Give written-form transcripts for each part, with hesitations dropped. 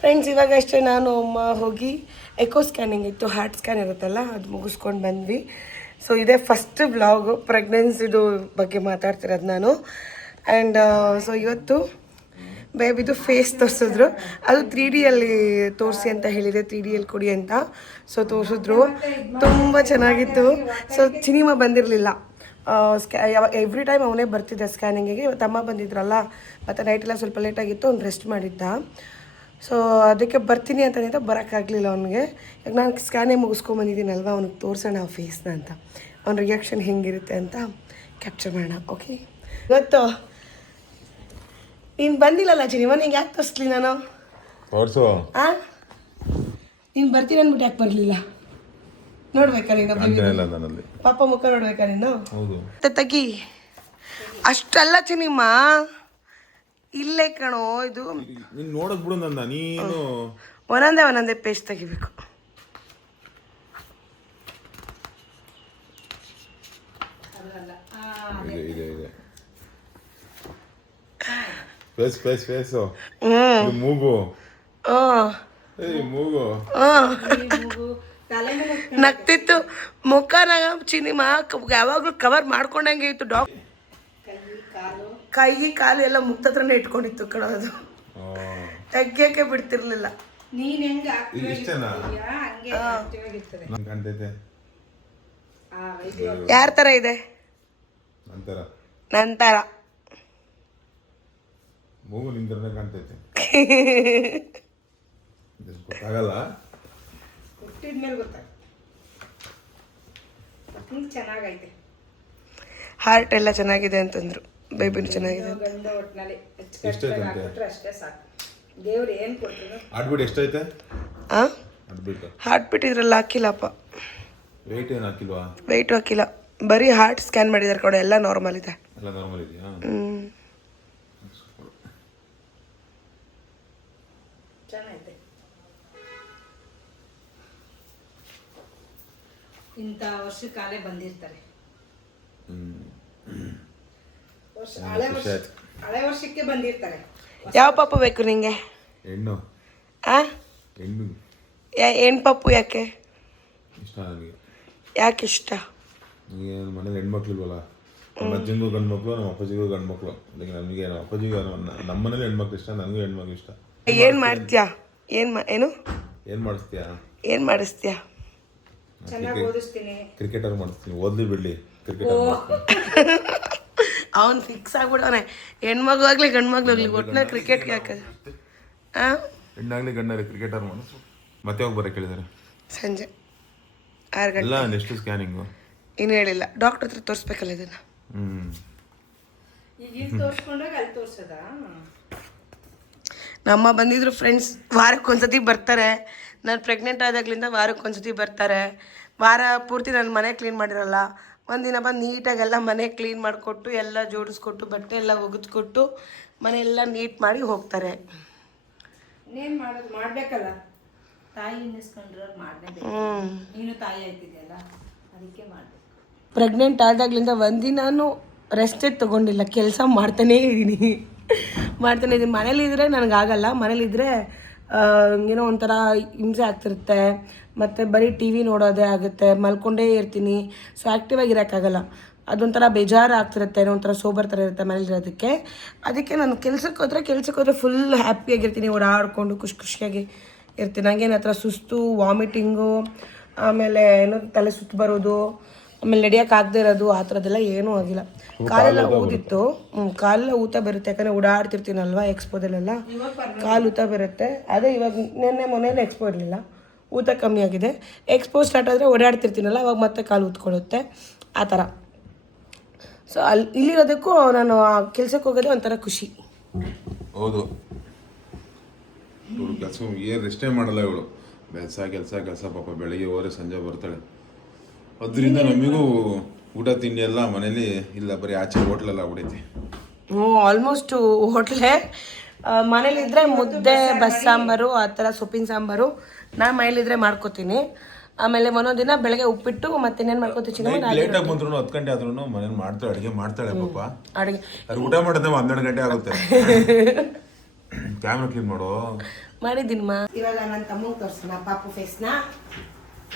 Friends ಇವಾಗಷ್ಟೇ ನಾನು ಅಮ್ಮ ಹೋಗಿ ಎಕೋ ಸ್ಕ್ಯಾನಿಂಗ್ ಇತ್ತು, ಹಾರ್ಟ್ ಸ್ಕ್ಯಾನ್ ಇರುತ್ತಲ್ಲ ಅದು ಮುಗಿಸ್ಕೊಂಡು ಬಂದ್ವಿ. ಸೊ ಇದೇ ಫಸ್ಟ್ ವ್ಲಾಗು ಪ್ರೆಗ್ನೆನ್ಸಿದು ಬಗ್ಗೆ ಮಾತಾಡ್ತಿರೋದು ನಾನು. ಆ್ಯಂಡ್ ಸೊ ಇವತ್ತು ಬೇಬಿದು ಫೇಸ್ ತೋರಿಸಿದ್ರು. ಅದು 3Dಯಲ್ಲಿ ತೋರಿಸಿ ಅಂತ ಹೇಳಿದೆ, 3Dಯಲ್ಲಿ ಕೊಡಿ ಅಂತ. ಸೊ ತೋರಿಸಿದ್ರು, ತುಂಬ ಚೆನ್ನಾಗಿತ್ತು. ಸೊ ಸಿನಿಮಾ ಬಂದಿರಲಿಲ್ಲ, ಎವ್ರಿ ಟೈಮ್ ಅವನೇ ಬರ್ತಿದ್ದ ಸ್ಕ್ಯಾನಿಂಗಿಗೆ. ಇವತ್ತು ಅಮ್ಮ ಬಂದಿದ್ರಲ್ಲ, ಮತ್ತು ನೈಟೆಲ್ಲ ಸ್ವಲ್ಪ ಲೇಟಾಗಿತ್ತು, ಅವ್ನು ರೆಸ್ಟ್ ಮಾಡಿದ್ದ. ಸೊ ಅದಕ್ಕೆ ಬರ್ತೀನಿ ಅಂತಂದಿದ್ದ, ಬರೋಕ್ಕಾಗಲಿಲ್ಲ ಅವನಿಗೆ. ಈಗ ನಾನು ಸ್ಕ್ಯಾನಿಂಗ್ ಮುಗಿಸ್ಕೊಂಬಂದಿದ್ದೀನಲ್ವ, ಅವ್ನಿಗೆ ತೋರಿಸೋಣ ಆ ಫೇಸ್ನ ಅಂತ, ಅವ್ನ ರಿಯಾಕ್ಷನ್ ಹೆಂಗಿರುತ್ತೆ ಅಂತ ಕ್ಯಾಪ್ಚರ್ ಮಾಡೋಣ. ಓಕೆ, ಇವತ್ತು ನೀನು ಬಂದಿಲ್ಲಲ್ಲ ಚಿನಿಮ, ನಿಂಗೆ ಯಾಕೆ ತೋರಿಸ್ಲಿ ನಾನು? ತೋರಿಸು. ನೀನು ಬರ್ತೀನಿ ಅಂದ್ಬಿಟ್ಟು ಯಾಕೆ ಬರಲಿಲ್ಲ? ನೋಡ್ಬೇಕಾ ನೀನು ನನ್ನಲ್ಲಿ ಪಾಪ ಮುಖ ನೋಡ್ಬೇಕಾ ನೀನು? ಹೌದು ತಗಿ ಅಷ್ಟಲ್ಲ ಚಿನಿಮ, ಇಲ್ಲೇ ಕಣೋ ಇದು. ನೀನು ನೋಡಕ್ ಬಿಡು ನನ್ನ, ನೀನು ಒಂದೊಂದೇ ಪೇಸ್ಟ್ ತೆಗಿಬೇಕು. ಇದೆ ಫೇಸ್ ಮೂಗು ಮೂಗು ನಗ್ತಿತ್ತು ಮುಖನ. ಚಿನಿಮ ಯಾವಾಗಲೂ ಕವರ್ ಮಾಡ್ಕೊಂಡಂಗೆ ಇತ್ತು. ಕೈ ಕಾಲು ಎಲ್ಲ ಮುಕ್ತತ್ರನೇ ಇಟ್ಕೊಂಡಿತ್ತು ಕಣೋದು, ತೆಗಿಯಕ್ಕೆ ಬಿಡ್ತಿರ್ಲಿಲ್ಲ. ಯಾರ ತರ ಇದೆ? ನಂತರ ಮೂಗು ನಿಂತರನೇ ಕಾಣ್ತೈತೆ. ಗೊತ್ತಾಗಲ್ಲ, ಹುಟ್ಟಿದ್ಮೇಲೆ ಗೊತ್ತಾಗ. ಹಾರ್ಟ್ ಎಲ್ಲ ಚೆನ್ನಾಗಿದೆ ಅಂತಂದ್ರು, ಬೇಬಿನೂ ಚೆನ್ನಾಗಿದೆ. ಹಾರ್ಟ್ಬೀಟ್ ಎಷ್ಟೈತೆ? ಹಾರ್ಟ್ ಬೀಟ್ ಇದ್ರಲ್ಲಿ ಹಾಕಿಲ್ಲಪ್ಪ, ವೆಯ್ಟ್ ಏನು ಹಾಕಿಲ್ವಾ? ವೆಯ್ಟ್ ಹಾಕಿಲ್ಲ, ಬರೀ ಹಾರ್ಟ್ ಸ್ಕ್ಯಾನ್ ಮಾಡಿದಾರೆ ಕಡೆ, ಎಲ್ಲ ನಾರ್ಮಲ್ ಇದೆ. ಎಲ್ಲ ನಾರ್ಮಲ್ ಇದೆಯಾ? ಚೆನ್ನಾಗಿದೆ. ಇಂಥ ವರ್ಷಕಾಲೇ ಬಂದಿರ್ತಾರೆ, ಹಳೆ ವರ್ಷಕ್ಕೆ ಬಂದಿರ್ತಾರೆ. ಯಾವ ಪಪ್ಪು ಬೇಕು ನಿಂಗೆ? ಹೆಣ್ಣು. ಹೆಣ್ಣು ಹೆಣ್ಣು ಪಪ್ಪು ಯಾಕೆ ಇಷ್ಟ ನನಗೆ? ಯಾಕೆ ಇಷ್ಟ? ಮನೇಲಿ ಹೆಣ್ಮಕ್ಳು ಇಲ್ವಲ್ಲ, ನಮ್ಮ ಅಜ್ಜಂಗೂ ಗಂಡು ಮಕ್ಳು, ನಮ್ಮ ಅಪ್ಪಾಜಿಗೂ ಗಂಡು ಮಕ್ಳು. ಅದಕ್ಕೆ ನಮಗೆ ನಮ್ಮ ಅಪ್ಪಾಜಿಗೂ ನಮ್ಮ ಮನೇಲಿ ಹೆಣ್ಮಕ್ಳು ಇಷ್ಟ, ನನಗೂ ಹೆಣ್ಮಕ್ಳು ಇಷ್ಟ. ಏನು ಮಾಡ್ತೀಯಾ? ಏನು ಮಾಡಿಸ್ತೀಯಾ? ಕ್ರಿಕೆಟರ್ ಮಾಡಿಸ್ತೀನಿ, ಓದ್ಲಿ ಬಿಡ್ಲಿ ಕ್ರಿಕೆಟರ್. ಅವ್ನು ಫಿಕ್ಸ್ ಆಗ್ಬಿಡವನೆ, ಹೆಣ್ಮಗು ಆಗ್ಲಿ ಗಂಡು ಮಗ್ಳು ಆಗ್ಲಿ ಒಟ್ಟಿನ ಕ್ರಿಕೆಟ್ಗೆ ಹಾಕೋದು. ಹೆಣ್ಣಾಗ್ಲಿ ಗಂಡಾಗ್ಲಿ ಕ್ರಿಕೆಟರ್ ಮಾಡಿಸು. ಮತ್ತೆ ಹೋಗಿ ಬರೋಕೆ ಹೇಳಿದ್ದಾರೆ ಸಂಜೆ 6 ಗಂಟೆ. ಇಲ್ಲ ನೆಕ್ಸ್ಟ್ ಸ್ಕ್ಯಾನಿಂಗು ಇನ್ನೂ ಹೇಳಿಲ್ಲ, ಡಾಕ್ಟರ್ ಹತ್ರ ತೋರಿಸ್ಬೇಕಲ್ಲ ಇದನ್ನ. ನಮ್ಮ ಬಂದಿದ್ರು ಫ್ರೆಂಡ್ಸ್, ವಾರಕ್ಕೊಂದ್ಸತಿ ಬರ್ತಾರೆ. ನಾನು ಪ್ರೆಗ್ನೆಂಟ್ ಆದಾಗ್ಲಿಂದ ವಾರಕ್ಕೊಂದ್ಸತಿ ಬರ್ತಾರೆ. ವಾರ ಪೂರ್ತಿ ನಾನು ಮನೆ ಕ್ಲೀನ್ ಮಾಡಿರಲ್ಲ, ಒಂದಿನ ಬಂದು ನೀಟಾಗೆಲ್ಲ ಮನೆ ಕ್ಲೀನ್ ಮಾಡಿಕೊಟ್ಟು, ಎಲ್ಲ ಜೋಡಿಸ್ಕೊಟ್ಟು, ಬಟ್ಟೆ ಎಲ್ಲ ಒಗೆದ್ಕೊಟ್ಟು, ಮನೆಯೆಲ್ಲ ನೀಟ್ ಮಾಡಿ ಹೋಗ್ತಾರೆ. ಇನ್ನೇನು ಮಾಡೋದು, ಮಾಡಬೇಕಲ್ಲ, ತಾಯಿ ಅನ್ನಿಸ್ಕೊಂಡ್ರೆ ಮಾಡಲೇಬೇಕು. ನೀನು ತಾಯಿ ಆಯ್ತಿದೆಯಲ್ಲ, ಅದಕ್ಕೆ ಮಾಡಬೇಕು. ಪ್ರೆಗ್ನೆಂಟ್ ಆದಾಗ್ಲಿಂದ ಒಂದಿನಾನು ರೆಸ್ಟೇ ತೊಗೊಂಡಿಲ್ಲ, ಕೆಲಸ ಮಾಡ್ತಾನೇ ಇದ್ದೀನಿ. ಮನೇಲಿದ್ದರೆ ನನಗಾಗಲ್ಲ, ಮನೇಲಿದ್ದರೆ ಏನೋ ಒಂಥರ ಹಿಂಸೆ ಆಗ್ತಿರುತ್ತೆ, ಮತ್ತು ಬರೀ ಟಿ ವಿ ನೋಡೋದೇ ಆಗುತ್ತೆ, ಮಲ್ಕೊಂಡೇ ಇರ್ತೀನಿ. ಸೊ ಆ್ಯಕ್ಟಿವ್ ಆಗಿರೋಕ್ಕಾಗಲ್ಲ, ಅದೊಂಥರ ಬೇಜಾರು ಆಗ್ತಿರುತ್ತೆ, ಏನೋ ಒಂಥರ ಸೋಬರ್ ಥರ ಇರುತ್ತೆ ಮನೇಲಿರೋದಕ್ಕೆ. ಅದಕ್ಕೆ ನಾನು ಕೆಲ್ಸಕ್ಕೆ ಹೋದರೆ ಫುಲ್ ಹ್ಯಾಪಿಯಾಗಿರ್ತೀನಿ, ಓಡಾಡಿಕೊಂಡು ಖುಷಿಯಾಗಿ ಇರ್ತೀನಿ. ನನಗೇನು ಹತ್ರ ಸುಸ್ತು, ವಾಮಿಟಿಂಗು, ಆಮೇಲೆ ಏನೋ ತಲೆ ಸುತ್ತು ಬರೋದು, ಆಮೇಲೆ ನಡೆಯೋಕ್ಕಾಗದೇ ಇರೋದು, ಆ ಥರದ್ದೆಲ್ಲ ಏನೂ ಆಗಿಲ್ಲ. ಕಾಲೆಲ್ಲ ಊದಿತ್ತು, ಕಾಲೆಲ್ಲ ಊತ ಬರುತ್ತೆ, ಯಾಕಂದರೆ ಓಡಾಡ್ತಿರ್ತೀನಲ್ವ ಎಕ್ಸ್ಪೋದಲ್ಲೆಲ್ಲ, ಕಾಲು ಊತ ಬರುತ್ತೆ. ಅದೇ ಇವಾಗ ಮೊನ್ನೆ ಎಕ್ಸ್ಪೋ ಇರಲಿಲ್ಲ, ಊತ ಕಮ್ಮಿ ಆಗಿದೆ. ಎಕ್ಸ್ಪೋ ಸ್ಟಾರ್ಟ್ ಆದರೆ ಓಡಾಡ್ತಿರ್ತೀನಲ್ಲ, ಅವಾಗ ಮತ್ತೆ ಕಾಲು ಊದ್ಕೊಳ್ಳುತ್ತೆ, ಆ ಥರ. ಸೊ ಇಲ್ಲಿರೋದಕ್ಕೂ ನಾನು ಕೆಲ್ಸಕ್ಕೆ ಹೋಗೋದೇ ಒಂಥರ ಖುಷಿ. ಹೌದು, ಇವಳು ಕೆಲಸ ಏನು ರೆಸ್ಟೇ ಮಾಡಲ್ಲ ಇವಳು, ಕೆಲಸ ಪಾಪ. ಬೆಳಗ್ಗೆ ಹೋದ್ರೆ ಸಂಜೆ ಬರ್ತಾಳೆ. ಅದರಿಂದ ನಮಗೂ ಊಟ ತಿಂಡಿ ಎಲ್ಲ ಮನೇಲಿ ಇಲ್ಲ, ಬರೀ ಆಚೆ ಹೋಟ್ಲೆಲ್ಲ ಆಗ್ಬಿಡೈತಿ. ಆಲ್ಮೋಸ್ಟ್ ಹೋಟ್ಲೇ. ಮನೇಲಿದ್ದರೆ ಮುದ್ದೆ, ಬಸ್ಸಾಂಬಾರು, ಆ ಥರ ಸೊಪ್ಪಿನ ಸಾಂಬಾರು ನಾನು ಮನೇಲಿದ್ರೆ ಮಾಡ್ಕೋತೀನಿ. ಆಮೇಲೆ ಒಂದೊಂದು ದಿನ ಬೆಳಗ್ಗೆ ಉಪ್ಪಿಟ್ಟು ಮತ್ತೆ ಇನ್ನೇನು ಮಾಡ್ಕೋತೀವಿ. ಲೇಟಾಗಿ ಬಂದ್ರು 10 ಗಂಟೆ ಆದ್ರೂ ಮನೇಲಿ ಮಾಡ್ತಾಳೆ, ಅಡುಗೆ ಮಾಡ್ತಾಳೆ ಪಾಪ. ಅಡುಗೆ ಊಟ ಮಾಡೋದೇ 12 ಗಂಟೆ ಆಗುತ್ತೆ. ಕ್ಯಾಮ್ರಾ ಕ್ಲೀನ್ ಮಾಡೋ, ಮಾಡಿದ್ದೀನಮ್ಮ. ಇವಾಗ ನನ್ನ ತಮ್ಮಂಗೆ ತೋರಿಸೋಣ ಪಾಪು ಫೇಸ್ನ.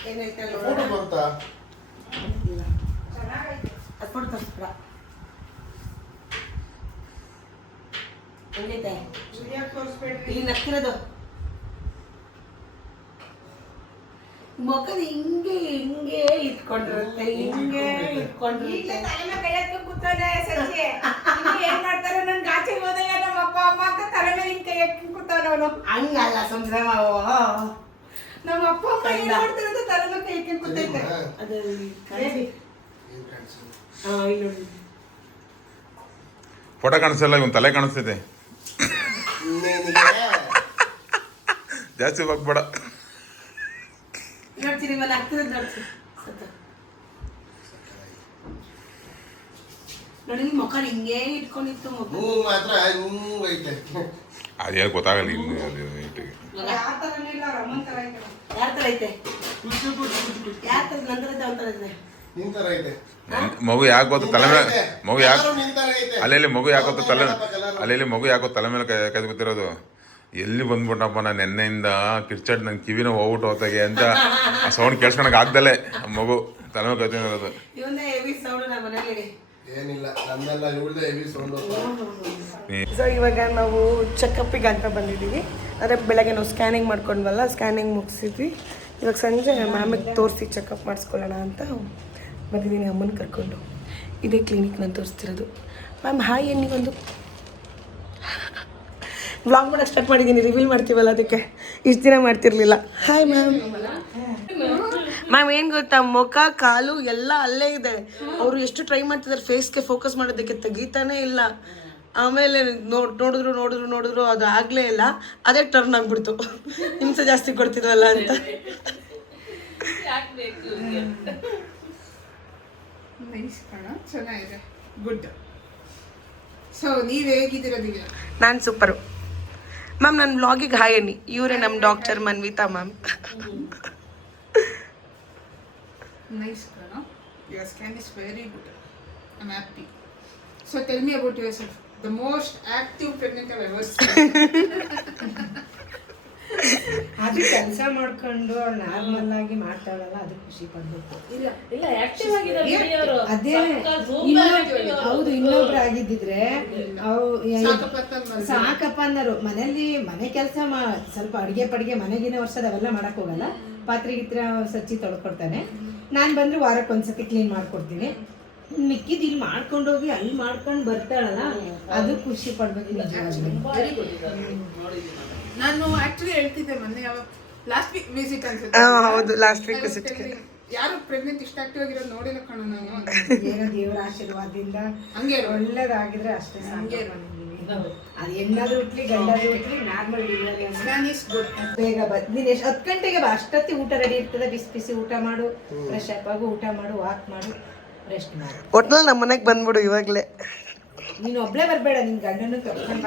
ಏನು ಹೇಳ್ತಾರೆ ನೋಡೋಣ. ಇಲ್ಲ ಅದು ಫೋಟೋ ತೋರಿಸ್ಬಿಡ. ಹೆಂಗೈತೆ ಇಲ್ಲಿ ನಕ್ಕಿರೋದು ಮೊಕದ ಹಿಂಗೆ ಹಿಂಗೆ ಇಟ್ಕೊಂಡಿರುತ್ತೆ, ಹಿಂಗೆ ಇಟ್ಕೊಂಡಿರುತ್ತೆ. ಏನ್ ಮಾಡ್ತಾರೆ ನನ್ಗೆ ಆಚೆ ಹೋದಾಗ ನಮ್ಮ ಅಪ್ಪ ಅಮ್ಮ ಅಂತ ತಲೆ ಮೇಲೆ ಹಿಂಗ್ ಕೈ ಹಾಕಿ ಕೂತಾವ ಅವನು. ಹಂಗಲ್ಲ ಸಂಭ್ರಮ. ನಮ್ಮ ಅಪ್ಪ ಅಮ್ಮ ಏನ್ ಮಾಡ್ತಾರೆ ಅಂತ ತಲೆ ಮೇಲೆ ಕೈ ಹಾಕಿ ಕೂತೈತೆ. ಅದು ಇಲ್ಲಿ ನೋಡಿ ಫೋಟೋ ಕಾಣಿಸಲ್ಲ, ಇವನ್ ತಲೆ ಕಾಣಿಸ್ತಿದೆ. ಜಾಸ್ತಿ ಹೋಗ್ಬೇಡ. ನೋಡ್ತೀನಿ ಇವಾಗ ಆಗ್ತಿರೋದು ನೋಡ್ತೀನಿ. ನೋಡಿ ಮುಖ ಹಿಂಗೆ ಇಟ್ಕೊಂಡಿತ್ತು. ಅದೇ ಗೊತ್ತಾಗಲ್ಲ ಇನ್ನು ಯಾವ ತರನೂ ಇಲ್ಲ, ಅವ್ರ ಅಮ್ಮನ್ ತರ ಐತೆ. ಯಾರ ಥರ ಐತೆ? ಯಾರ ಥರ? ನನ್ನ ಥರ ಐತೆ, ಅವನ ಥರ ಐತೆ. ಮಗು ಯಾಕೆ ಗೊತ್ತ ತಲೆ ಮೇಲೆ ಮಗು ಯಾಕೆ ಅಲ್ಲೆಲ್ಲಿ ಮಗು ಯಾಕೋತ ತಲೆ ಅಲ್ಲೆಲ್ಲಿ ಮಗು ಯಾಕೋ ತಲೆ ಮೇಲೆ ಕೈ ಗೊತ್ತಿರೋದು. ಎಲ್ಲಿ ಬಂದ್ಬಿಟ್ಟಪ್ಪ ನಾನು ನೆನ್ನೆಯಿಂದ ಕಿರ್ಚಾಡ್ ನನ್ನ ಕಿವಿನ ಹೋಗ್ಬಿಟ್ಟು ಹೋತಾಗೆ ಅಂತ ಆ ಸೌಂಡ್ ಕೇಳ್ಸ್ಕೊಳಕ್ ಆಗ್ದಲೆ ಮಗು ತಲೆ ಮೇಲೆ ಕೈತಿರೋದು. ಇವನೇ ಹೆವಿ ಸೌಂಡ್ ನಮ್ಮ ಮನೇಲಿ. ಏನಿಲ್ಲ ನಮ್ಮೆಲ್ಲ ಇವಳ್ದೆ ಹೆವಿ ಸೌಂಡ್. ಸೊ ಇವಾಗ ನಾವು ಚೆಕಪ್ಪಿಗೆ ಅಂತ ಬಂದಿದ್ದೀವಿ. ಅಂದರೆ ಬೆಳಗ್ಗೆ ನಾವು ಸ್ಕ್ಯಾನಿಂಗ್ ಮಾಡ್ಕೊಂಡ್ವಲ್ಲ, ಸ್ಕ್ಯಾನಿಂಗ್ ಮುಗಿಸಿದ್ವಿ. ಇವಾಗ ಸಂಜೆ ಮ್ಯಾಮಿಗೆ ತೋರಿಸಿ ಚೆಕಪ್ ಮಾಡಿಸ್ಕೊಳ್ಳೋಣ ಅಂತ ಬಂದಿದ್ದೀನಿ ಅಮ್ಮನ ಕರ್ಕೊಂಡು. ಇದೇ ಕ್ಲಿನಿಕ್ ನಾನು ತೋರಿಸ್ತಿರೋದು. ಮ್ಯಾಮ್ ಹಾಯ್, ಏನಿಗೊಂದು ವ್ಲಾಗ್ ಮಾಡೋಕ್ಕೆ ಸ್ಟಾರ್ಟ್ ಮಾಡಿದ್ದೀನಿ. ರಿವೀಲ್ ಮಾಡ್ತೀವಲ್ಲ, ಅದಕ್ಕೆ ಇಷ್ಟು ದಿನ ಮಾಡ್ತಿರ್ಲಿಲ್ಲ. Hi ma'am. ಮ್ಯಾಮ್ ಏನು ಗೊತ್ತಾ, ಮುಖ ಕಾಲು ಎಲ್ಲ ಅಲ್ಲೇ ಇದೆ. ಅವರು ಎಷ್ಟು ಟ್ರೈ ಮಾಡ್ತಿದ್ದಾರೆ ಫೇಸ್ಗೆ ಫೋಕಸ್ ಮಾಡೋದಕ್ಕೆ, ತೆಗಿತಾನೇ ಇಲ್ಲ. ಆಮೇಲೆ ನೋಡಿದ್ರು ಅದು ಆಗಲೇ ಇಲ್ಲ. ಅದೇ ಟರ್ನ್ ಆಗಿಬಿಡ್ತು. ಹಿಂಸೆ ಜಾಸ್ತಿ ಕೊಡ್ತಿದ್ವಲ್ಲ ಅಂತ. ನೈಸ್ ಕಣ, ಚೆನ್ನಾಗಿದೆ, ಗುಡ್. ಸೊ ನೀವ್ ಹೇಗಿದ್ದೀರದೀಗ? ನಾನು ಸೂಪರು ಮ್ಯಾಮ್. ನನ್ನ ವ್ಲಾಗಿಗೆ ಹಾಯ್ ಅನ್ನಿ. ಇವರೇ ನಮ್ಮ doctor Manvita ma'am. Nice, Prana. Your scan is very good. I'm happy. So tell me about yourself. The most active pregnant I've ever seen. ಅದು ಕೆಲಸ ಮಾಡ್ಕೊಂಡು ನಾರ್ಮಲ್ ಆಗಿ ಮಾಡ್ತಾಳಲ್ಲ, ಅದು ಖುಷಿ ಪಡ್ಬೇಕು. ಇಲ್ಲ ಅದೇ ಹೌದು, ಇನ್ನೊಬ್ರು ಆಗಿದ್ದಿದ್ರೆ ಸಾಕಪ್ಪ ಅನ್ನೋರು. ಮನೇಲಿ ಮನೆ ಕೆಲಸ ಸ್ವಲ್ಪ ಅಡುಗೆ ಪಡಿಗೆ ಮನೆಗಿನ ವರ್ಷದ ಅವೆಲ್ಲ ಮಾಡಕ್ ಹೋಗಲ್ಲ. ಪಾತ್ರೆ ಗಿತ್ರ ಸಚ್ಚಿ ತೊಳ್ಕೊಡ್ತಾನೆ. ನಾನು ಬಂದ್ರೆ ವಾರಕ್ಕೆ ಒಂದ್ಸತಿ ಕ್ಲೀನ್ ಮಾಡ್ಕೊಡ್ತೀನಿ. ಮಿಕ್ಕಿದ್ ಇಲ್ಲಿ ಮಾಡ್ಕೊಂಡೋಗಿ ಅಲ್ಲಿ ಮಾಡ್ಕೊಂಡು ಬರ್ತಾಳಲ್ಲ, ಅದು ಖುಷಿ ಪಡ್ಬೇಕು ನಿಜವಾಗ್ಲೂ. ನಾನು ಆಕ್ಚುಲಿ ಹೇಳ್ತಿದ್ದೆ ಮೊನ್ನೆ, ಲಾಸ್ಟ್ ವೀಕ್ ವಿಸಿಟ್ ಅನ್ಸುತ್ತೆ. ಹೌದು, ಲಾಸ್ಟ್ ವೀಕ್ ವಿಸಿಟ್. ಯಾರು ಪ್ರೆಗ್ನೆಂಟ್ ಇಷ್ಟ ಆಕ್ಟಿವ್ ಆಗಿರೋದು ನೋಡಿಲ್ಲ ಕಣ ನಾನು. ಏನೋ ದೇವರ ಆಶೀರ್ವಾದದಿಂದ ಹಂಗೆ ಒಳ್ಳೇದಾಗಿದ್ರೆ ಅಷ್ಟೇ ಸಾಕು. ಅದು ಹೆಣ್ಣಾದ್ರೂ ಹುಟ್ಲಿ ಗಂಡಾದ್ರೂ ಹುಟ್ಲಿ normal delivery scan is good. ಬೇಗ ನೀನು 10 ಗಂಟೆಗೆ ಬಾ. ಅಷ್ಟೊತ್ತಿ ಊಟ ರೆಡಿ ಇರ್ತದೆ. ಬಿಸಿ ಬಿಸಿ ಊಟ ಮಾಡು, ಫ್ರೆಶ್ ಅಪ್ ಆಗು, ಊಟ ಮಾಡು, ವಾಕ್ ಮಾಡು, ರೆಸ್ಟ್ ಮಾಡು. ಒಟ್ನಲ್ಲಿ ನಮ್ಮ ಮನೆಗೆ ಬಂದ್ಬಿಡು ಇವಾಗಲೇ. ನೀನು ಒಬ್ಳೆ ಬರಬೇಡ, ನಿನ್ ಗಂಡನೂ ಕರ್ಕೊಂಡು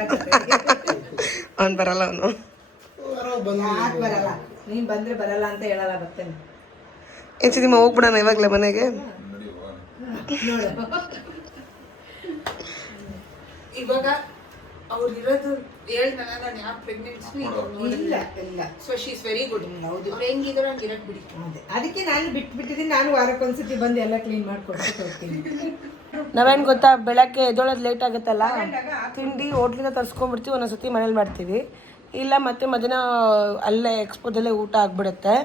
ಅವ್ನು ಬರಲ್ಲ. ಅವನು ಯಾಕೆ ಬರಲ್ಲ? ನೀನ್ ಬಂದ್ರೆ ಬರಲ್ಲ ಅಂತ ಹೇಳಲ್ಲ, ಬರ್ತೇನೆ. ಏನ್ಸಿ ನಿಮ್ಮ ಹೋಗ್ಬಿಡೋಣ ಇವಾಗಲೇ ಮನೆಗೆ. ನೋಡು, ಇವಾಗ ಅವ್ರು ಇರೋದು ಹೇಳ್ದಲ್ಲ, ನಾನು ಯಾವ ಪ್ರೆಗ್ನೆನ್ಸಿ ಇಲ್ಲ ಇಲ್ಲ. So she is very good. ಹೌದು, ಅವ್ರು ಹೆಂಗಿದ್ರು ಹಂಗೆ ಇರಕ್ ಬಿಡಿ. ಅದಕ್ಕೆ ನಾನು ಬಿಟ್ಟಿದ್ದೀನಿ. ನಾನು ವಾರಕ್ಕೊಂದ್ಸತಿ ಬಂದು ಎಲ್ಲ ಕ್ಲೀನ್ ಮಾಡ್ಕೊಟ್ಟು ಹೋಗ್ತೀನಿ. ನಾವೇನು ಗೊತ್ತಾ, ಬೆಳಗ್ಗೆ ಎದ್ದೊಳೋದು ಲೇಟ್ ಆಗುತ್ತಲ್ಲ, ತಿಂಡಿ ಹೋಟ್ಲಿಂದ ತರಿಸ್ಕೊಂಡ್ಬಿಡ್ತೀವಿ. ಒಂದೊಂದ್ಸತಿ ಮನೇಲಿ ಮಾಡ್ತೀವಿ. ಇಲ್ಲ ಮತ್ತೆ ಮಧ್ಯಾಹ್ನ ಅಲ್ಲೇ ಎಕ್ಸ್ಪೋದಲ್ಲೇ ಊಟ ಆಗಿಬಿಡುತ್ತೆ.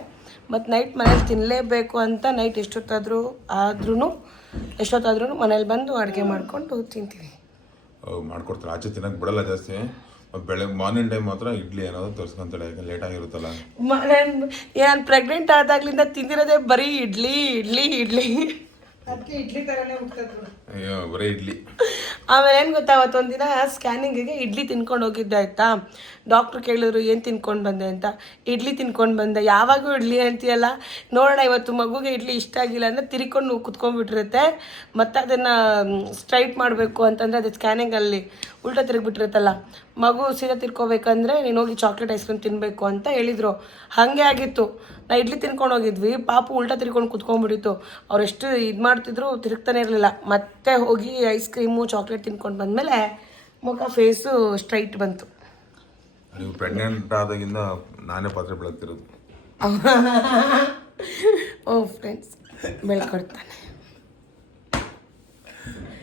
ಮತ್ತು ನೈಟ್ ಮನೇಲಿ ತಿನ್ನಲೇಬೇಕು ಅಂತ ನೈಟ್ ಎಷ್ಟೊತ್ತಾದ್ರೂ ಮನೇಲಿ ಬಂದು ಅಡುಗೆ ಮಾಡಿಕೊಂಡು ತಿಂತೀವಿ. ಮಾಡ್ಕೊಡ್ತಾರೆ. ಆಚೆ ತಿನ್ನಕ್ಕೆ ಬಿಡಲ್ಲ ಜಾಸ್ತಿ. ಬೆಳಗ್ಗೆ ಮಾರ್ನಿಂಗ್ ಟೈಮ್ ಮಾತ್ರ ಇಡ್ಲಿ ಏನಾದ್ರು ತೋರಿಸ್ಕೊಂತಾಳೆ, ಯಾಕೆ ಲೇಟ್ ಆಗಿರುತ್ತಲ್ಲ. ನಾನು ಪ್ರೆಗ್ನೆಂಟ್ ಆದಾಗ್ಲಿಂದ ತಿಂದಿರೋದೇ ಬರೀ ಇಡ್ಲಿ ಇಡ್ಲಿ ಇಡ್ಲಿ. ಅದಕ್ಕೆ ಇಡ್ಲಿ ತರನೇ ಹುಡ್ತದ್ರು. ಅಯ್ಯೋ, ಬರೀ ಇಡ್ಲಿ. ಆಮೇಲೆ ಏನು ಗೊತ್ತಾ, ಅವತ್ತೊಂದಿನ ಸ್ಕ್ಯಾನಿಂಗಿಗೆ ಇಡ್ಲಿ ತಿನ್ಕೊಂಡು ಹೋಗಿದ್ದೆ ಆಯಿತಾ. ಡಾಕ್ಟ್ರು ಕೇಳಿದ್ರು ಏನು ತಿನ್ಕೊಂಡು ಬಂದೆ ಅಂತ. ಇಡ್ಲಿ ತಿನ್ಕೊಂಡು ಬಂದೆ. ಯಾವಾಗೂ ಇಡ್ಲಿ ಅಂತೀಯಲ್ಲ, ನೋಡೋಣ ಇವತ್ತು ಮಗುಗೆ ಇಡ್ಲಿ ಇಷ್ಟ ಆಗಿಲ್ಲ ಅಂದರೆ ತಿರ್ಕೊಂಡು ಕುತ್ಕೊಂಡ್ಬಿಟ್ಟಿರುತ್ತೆ. ಮತ್ತು ಅದನ್ನು ಸ್ಟ್ರೈಟ್ ಮಾಡಬೇಕು ಅಂತಂದರೆ ಅದು ಸ್ಕ್ಯಾನಿಂಗಲ್ಲಿ ಉಲ್ಟಾ ತಿರುಗಿಬಿಟ್ಟಿರುತ್ತಲ್ಲ. ಮಗು ಸೀದಾ ತಿರ್ಕೋಬೇಕಂದ್ರೆ ನೀನು ಹೋಗಿ ಚಾಕ್ಲೇಟ್ ಐಸ್ ಕ್ರೀಮ್ ತಿನ್ನಬೇಕು ಅಂತ ಹೇಳಿದರು. ಹಾಗೆ ಆಗಿತ್ತು. ನಾ ಇಡ್ಲಿ ತಿನ್ಕೊಂಡು ಹೋಗಿದ್ವಿ, ಪಾಪು ಉಲ್ಟಾ ತಿರ್ಕೊಂಡು ಕುತ್ಕೊಂಡ್ಬಿಟ್ಟಿತ್ತು. ಅವ್ರು ಎಷ್ಟು ಇದು ಮಾಡ್ತಿದ್ರು, ತಿರುಗ್ತಾನೆ ಇರಲಿಲ್ಲ. ಮತ್ತೆ ಹೋಗಿ ಐಸ್ ಕ್ರೀಮು ಚಾಕ್ಲೇಟ್ ತಿನ್ಕೊಂಡು ಬಂದಮೇಲೆ ಮುಖ ಫೇಸು ಸ್ಟ್ರೈಟ್ ಬಂತು. ನೀವು ಪ್ರೆಗ್ನೆಂಟ್ ಆದಾಗಿಂದ ನಾನೇ ಪಾತ್ರೆ ಬೆಳಗ್ತಿರೋದು. ಓ ಫ್ರೆಂಡ್ಸ್, ಬೆಳ್ಕೊಡ್ತಾನೆ.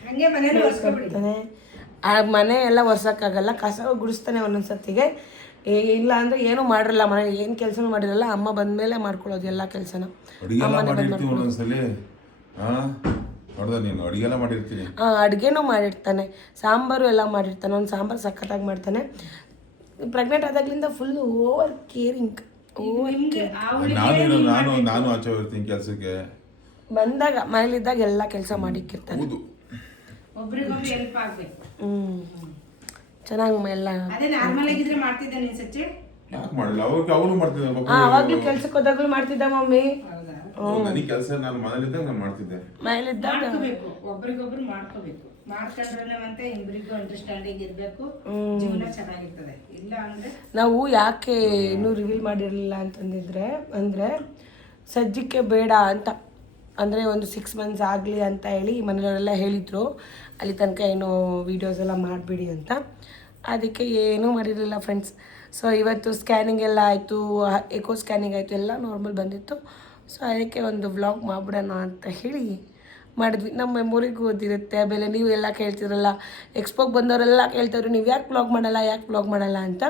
ಹಂಗೆ ಮನೇಲಿ ಒರೆಸ್ಕೊಬಿಡಿ. ಆ ಮನೆ ಎಲ್ಲ ಒರ್ಸೋಕ್ಕಾಗಲ್ಲ, ಕಸ ಗುಡಿಸ್ತಾನೆ ಒಂದೊಂದು ಸತಿಗೆ. ಇಲ್ಲ ಅಂದರೆ ಏನೂ ಮಾಡಿರಲ್ಲ ಮನೆ, ಏನು ಕೆಲಸನೂ ಮಾಡಿರಲ್ಲ. ಅಮ್ಮ ಬಂದಮೇಲೆ ಮಾಡ್ಕೊಳ್ಳೋದು ಎಲ್ಲ ಕೆಲಸನ. ಅಡುಗೆ ಎಲ್ಲ ಮಾಡಿರ್ತೀವಿ ಒಂದೊಂದ್ಸಲಿ. ನೋಡ್ದ ನೀನು ಅಡುಗೆ ಎಲ್ಲ ಮಾಡಿರ್ತೀನಿ. ಅಡುಗೆನೂ ಮಾಡಿರ್ತಾನೆ, ಸಾಂಬಾರು ಎಲ್ಲ ಮಾಡಿರ್ತಾನೆ. ಅವ್ನು ಸಾಂಬಾರು ಸಖತ್ತಾಗಿ ಮಾಡ್ತಾನೆ. ಪ್ರೆಗ್ನೆಂಟ್ ಆದಾಗ್ಲಿಂದ ಫುಲ್ಲು ಓವರ್ ಕೇರಿಂಗ್. ನಾನು ಆಚೆ ಹೋಗ್ತೀನಿ ಕೆಲಸಕ್ಕೆ. ಬಂದಾಗ ಮನೇಲಿದ್ದಾಗ ಎಲ್ಲ ಕೆಲಸ ಮಾಡಿಕ್ಕಿರ್ತಾನೆ. ಹೌದು, ಒಬ್ರಿಗೊಬ್ರು ಹೆಲ್ಪ್ ಆಗ್ಬೇಕು. ಚೆನ್ನಾಗಿ ಎಲ್ಲ. ಅದೇ ನಾರ್ಮಲ್ ಆಗಿದ್ರೆ ಮಾಡ್ತಿದ್ದೆ ನೀನ್ ಸಚ್ಚಿ? ಯಾಕೆ ಮಾಡಿಲ್ಲ? ಅವನು ಮಾಡ್ತಿದ್ದೆ. ಅವಾಗ್ಲೂ ಕೆಲ್ಸಕ್ಕೆ ಹೋದಾಗ್ಲೂ ಮಾಡ್ತಿದ್ದ ಮಮ್ಮಿ. ನನಗೆ ಕೆಲಸ ನಾನು ಮನೇಲಿದ್ದಾಗ ನಾನು ಮಾಡ್ತಿದ್ದೆ. ಮನೇಲಿದ್ದಾಗ ಮಾಡ್ಕೋಬೇಕು, ಒಬ್ರಿಗೊಬ್ರು ಮಾಡ್ಕೋಬೇಕು. ಮಾಡ್ಕೊಂಡ್ರೆ ಮತ್ತೆ ಇಬ್ಬರಿಗೂ ಅಂಡರ್ಸ್ಟ್ಯಾಂಡಿಂಗ್ ಇರ್ಬೇಕು, ಜೀವನ ಚೆನ್ನಾಗಿರ್ತದೆ. ಇಲ್ಲ ಅಂದ್ರೆ ನಾವು ಯಾಕೆ ಇನ್ನೂ ರಿವೀಲ್ ಮಾಡಿರಲಿಲ್ಲ ಅಂತಂದಿದ್ರೆ ಅಂದರೆ ಸದ್ಯಕ್ಕೆ ಬೇಡ ಅಂತ. ಅಂದರೆ ಒಂದು 6 months ಆಗಲಿ ಅಂತ ಹೇಳಿ ಮನೆಯವರೆಲ್ಲ ಹೇಳಿದರು. ಅಲ್ಲಿ ತನಕ ಏನೋ ವೀಡಿಯೋಸ್ ಎಲ್ಲ ಮಾಡಿಬಿಡಿ ಅಂತ. ಅದಕ್ಕೆ ಏನೂ ಮಾಡಿರಲಿಲ್ಲ ಫ್ರೆಂಡ್ಸ್. ಸೊ ಇವತ್ತು ಸ್ಕ್ಯಾನಿಂಗ್ ಎಲ್ಲ ಆಯಿತು, ಎಕೋ ಸ್ಕ್ಯಾನಿಂಗ್ ಆಯಿತು, ಎಲ್ಲ ನಾರ್ಮಲ್ ಬಂದಿತ್ತು. ಸೊ ಅದಕ್ಕೆ ಒಂದು ವ್ಲಾಗ್ ಮಾಡಿಬಿಡೋಣ ಅಂತ ಹೇಳಿ ಮಾಡಿದ್ವಿ. ನಮ್ಮ ಮೆಮೊರಿಗೂ ಓದಿರುತ್ತೆ. ಆಮೇಲೆ ನೀವು ಎಲ್ಲ ಕೇಳ್ತಿರಲ್ಲ, ಎಕ್ಸ್ಪೋಗೆ ಬಂದವರೆಲ್ಲ ಕೇಳ್ತಾಯಿದ್ರು, ನೀವು ಯಾಕೆ ವ್ಲಾಗ್ ಮಾಡಲ್ಲ ಅಂತ.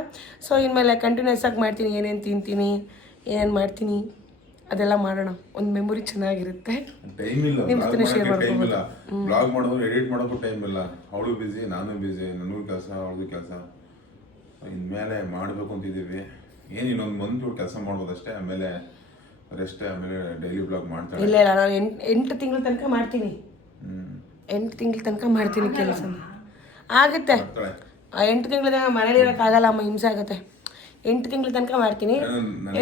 ಸೊ ಇನ್ಮೇಲೆ ಕಂಟಿನ್ಯೂಸ್ ಆಗಿ ಮಾಡ್ತೀನಿ. ಏನೇನು ತಿಂತೀನಿ, ಏನೇನು ಮಾಡ್ತೀನಿ ಅದೆಲ್ಲ ಮಾಡೋಣ. ಒಂದು ಮೆಮೊರಿ ಚೆನ್ನಾಗಿರುತ್ತೆ. ಟೈಮ್ ಇಲ್ಲ, ನಿಮ್ಮ ಜೊತೆ ಶೇರ್ ಮಾಡ್ಕೊಬೋದು. ಬ್ಲಾಗ್ ಮಾಡೋದು, ಎಡಿಟ್ ಮಾಡೋಕ್ಕೂ ಟೈಮ್ ಇಲ್ಲ. ಅವಳು ಬಿಸಿ, ನಾನು ಬಿಸಿ, ನನಗೂ ಕೆಲಸ, ಅವಳದು ಕೆಲಸ. ಇನ್ಮೇಲೆ ಮಾಡಬೇಕು ಅಂತಿದ್ದೀವಿ. ಏನು ಇನ್ನೊಂದು ಮಂತ್ ಕೆಲಸ ಮಾಡ್ಬೋದು ಅಷ್ಟೇ. ಆಮೇಲೆ ರೆಸ್ಟ್, ಆಮೇಲೆ ಡೈಲಿ ಬ್ಲಾಗ್ ಮಾಡ್ತಾಳೆ. ಇಲ್ಲ ನಾನು 8 ತಿಂಗಳ ತನಕ ಮಾಡ್ತೀನಿ. 8 ತಿಂಗಳ ತನಕ ಮಾಡ್ತೀನಿ ಕೆಲಸ. ಆಗುತ್ತೆ. 8 ತಿಂಗಳ ತನಕ ಮನೇಲಿ ಇರೋಕ್ಕಾಗಲ್ಲ ಅಮ್ಮ, ಹಿಂಸೆ ಆಗುತ್ತೆ. 8 ತಿಂಗಳ ತನಕ ಮಾಡ್ತೀನಿ.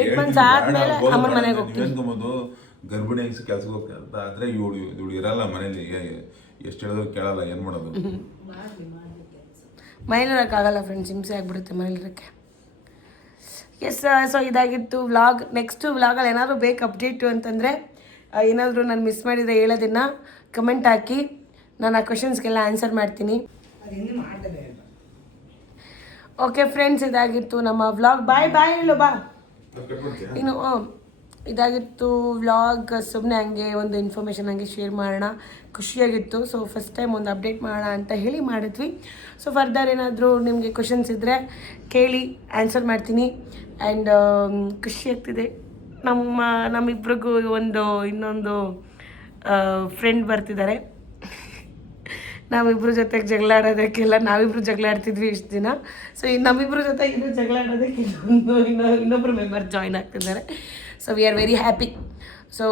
8 months ಆದ್ಮೇಲೆ ಅಮ್ಮನ ಮನೆಗೆ ಹೋಗ್ತೀನಿ. ಗರ್ಭಿಣಿ ಹೆಂಗ್ಸಿ ಕೆಲ್ಸಕ್ಕೆ ಹೋಗ್ತಾ ಆದ್ರೆ ಇವಳು ಇರಲ್ಲ ಮನೇಲಿ. ಎಷ್ಟು ಹೇಳಿದ್ರು ಕೇಳಲ್ಲ, ಏನು ಮಾಡೋದು? ಮನೇಲಿ ಇರೋಕ್ಕಾಗಲ್ಲ ಫ್ರೆಂಡ್ಸ್, ಹಿಂಸೆ ಆಗಿಬಿಡುತ್ತೆ ಮನೇಲಿರೋಕ್ಕೆ. ಎಸ್, ಸೊ ಇದಾಗಿತ್ತು ವ್ಲಾಗ್. ನೆಕ್ಸ್ಟ್ ವ್ಲಾಗಲ್ಲಿ ಏನಾದರೂ ಬೇಕು ಅಪ್ಡೇಟು ಅಂತಂದರೆ, ಏನಾದರೂ ನಾನು ಮಿಸ್ ಮಾಡಿದರೆ ಹೇಳೋದನ್ನು ಕಮೆಂಟ್ ಹಾಕಿ. ನಾನು ಆ ಕ್ವೆಶನ್ಸ್ಗೆಲ್ಲ ಆನ್ಸರ್ ಮಾಡ್ತೀನಿ. ಅದಿನ್ನೂ ಮಾಡ್ತದೆ. ಓಕೆ ಫ್ರೆಂಡ್ಸ್, ಇದಾಗಿತ್ತು ನಮ್ಮ ವ್ಲಾಗ್. ಬಾಯ್ ಹೇಳು ಬಾ. ಇನ್ನು ಇದಾಗಿತ್ತು ವ್ಲಾಗ್. ಸುಮ್ಮನೆ ಹಂಗೆ ಒಂದು ಇನ್ಫಾರ್ಮೇಷನ್ ಹಂಗೆ ಶೇರ್ ಮಾಡೋಣ, ಖುಷಿಯಾಗಿತ್ತು. ಸೊ ಫಸ್ಟ್ ಟೈಮ್ ಒಂದು ಅಪ್ಡೇಟ್ ಮಾಡೋಣ ಅಂತ ಹೇಳಿ ಮಾಡಿದ್ವಿ. ಸೊ ಫರ್ದರ್ ಏನಾದರೂ ನಿಮಗೆ ಕ್ವಶನ್ಸ್ ಇದ್ದರೆ ಕೇಳಿ, ಆನ್ಸರ್ ಮಾಡ್ತೀನಿ. ಆ್ಯಂಡ್ ಖುಷಿ ಆಗ್ತಿದೆ. ನಮ್ಮಿಬ್ರಿಗೂ ಇನ್ನೊಂದು ಫ್ರೆಂಡ್ ಬರ್ತಿದ್ದಾರೆ. ನಾವಿಬ್ಬರ ಜೊತೆಗೆ ಜಗಳ ಆಡೋದಕ್ಕೆಲ್ಲ ನಾವಿಬ್ಬರು ಜಗಳ ಆಡ್ತಿದ್ವಿ ಇಷ್ಟು ದಿನ. ಸೊ ನಮ್ಮಿಬ್ಬರ ಜೊತೆ ಇನ್ನೂ ಜಗಳ ಆಡೋದಕ್ಕೆ ಇನ್ನೊಬ್ಬರು ಮೆಂಬರ್ ಜಾಯ್ನ್ ಆಗ್ತಿದ್ದಾರೆ. So we are very happy. So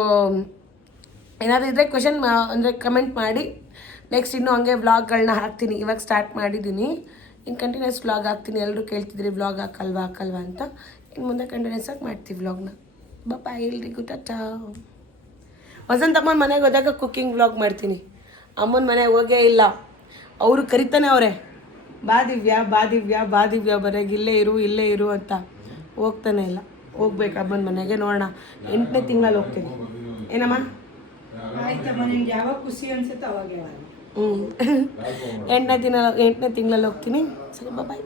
ಏನಾದರೂ ಇದ್ದರೆ ಕ್ವೆಶನ್ ಅಂದರೆ ಕಮೆಂಟ್ ಮಾಡಿ. ನೆಕ್ಸ್ಟ್ ಇನ್ನೂ ಹಂಗೆ ವ್ಲಾಗ್ಗಳನ್ನ ಹಾಕ್ತೀನಿ. ಇವಾಗ ಸ್ಟಾರ್ಟ್ ಮಾಡಿದ್ದೀನಿ, ಇನ್ನು ಕಂಟಿನ್ಯೂಸ್ ವ್ಲಾಗ್ ಹಾಕ್ತೀನಿ. ಎಲ್ಲರೂ ಕೇಳ್ತಿದ್ರಿ ವ್ಲಾಗ್ ಹಾಕಲ್ವಾ ಅಂತ. ಇನ್ನು ಮುಂದೆ ಕಂಟಿನ್ಯೂಸ್ ಆಗಿ ಮಾಡ್ತೀವಿ ವ್ಲಾಗ್ನ. ಬಾಯ್ ಎಲ್ರಿಗೂ ಟಾಟಾ. ವಸಂತಮ್ಮನ ಮನೆಗೆ ಹೋದಾಗ ಕುಕ್ಕಿಂಗ್ ವ್ಲಾಗ್ ಮಾಡ್ತೀನಿ. ಅಮ್ಮನ ಮನೆಗೆ ಹೋಗೇ ಇಲ್ಲ, ಅವರು ಕರಿತಾನೆ ಅವರೇ, ಬಾ ದಿವ್ಯಾ ಬರೆಗೆ ಇಲ್ಲೇ ಇರು ಅಂತ. ಹೋಗ್ತಾನೆ ಇಲ್ಲ. ಹೋಗ್ಬೇಕು ಅಮ್ಮನ ಮನೆಗೆ. ನೋಡೋಣ, 8ನೇ ತಿಂಗಳಲ್ಲಿ ಹೋಗ್ತೀನಿ. ಏನಮ್ಮ? ಆಯ್ತಮ್ಮ, ನಿಮ್ಗೆ ಯಾವಾಗ ಖುಷಿ ಅನ್ಸುತ್ತೆ ಅವಾಗ. 8ನೇ ತಿಂಗಳಲ್ಲಿ ಹೋಗ್ತೀನಿ. ಸರಿ, ಬಾಯ್.